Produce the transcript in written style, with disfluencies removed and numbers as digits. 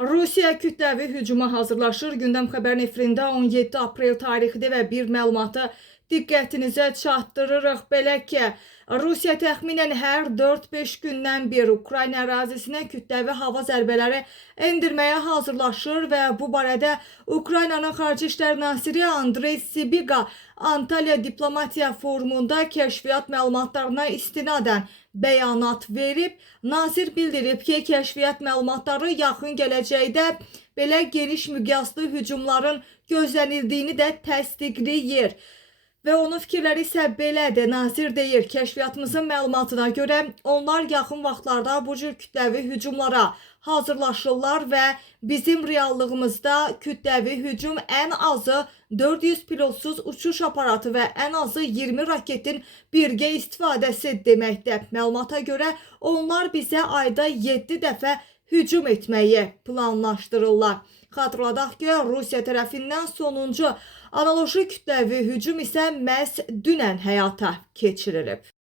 Rusiya kütləvi hücuma hazırlaşır. Gündəm xəbərin efirində 17 aprel tarixli və bir məlumatı diqqətinizə çatdırırıq. Belə ki, Rusiya təxminən hər 4-5 gündən bir Ukrayna ərazisinə kütləvi hava zərbələri endirməyə hazırlaşır və bu barədə Ukraynanın Xarici İşlər Naziri Andrey Sibiqa Antalya Diplomatiya Forumunda kəşfiyyat məlumatlarına istinadən bəyanat verib. Nazir bildirib ki, kəşfiyyat məlumatları yaxın gələcəkdə belə geniş miqyaslı hücumların gözlənildiyini də təsdiqləyir. Və onun fikirləri isə belədir. Nazir deyir, kəşfiyyatımızın məlumatına görə onlar yaxın vaxtlarda bu cür kütləvi hücumlara hazırlaşırlar və bizim reallığımızda kütləvi hücum ən azı 400 pilotsuz uçuş aparatı və ən azı 20 raketin birgə istifadəsi deməkdir. Məlumata görə onlar bizə ayda 7 dəfə hücum etməyi planlaşdırırlar. Xatırladaq ki, Rusiya tərəfindən sonuncu analoji kütləvi hücum isə məhz dünən həyata keçirilib.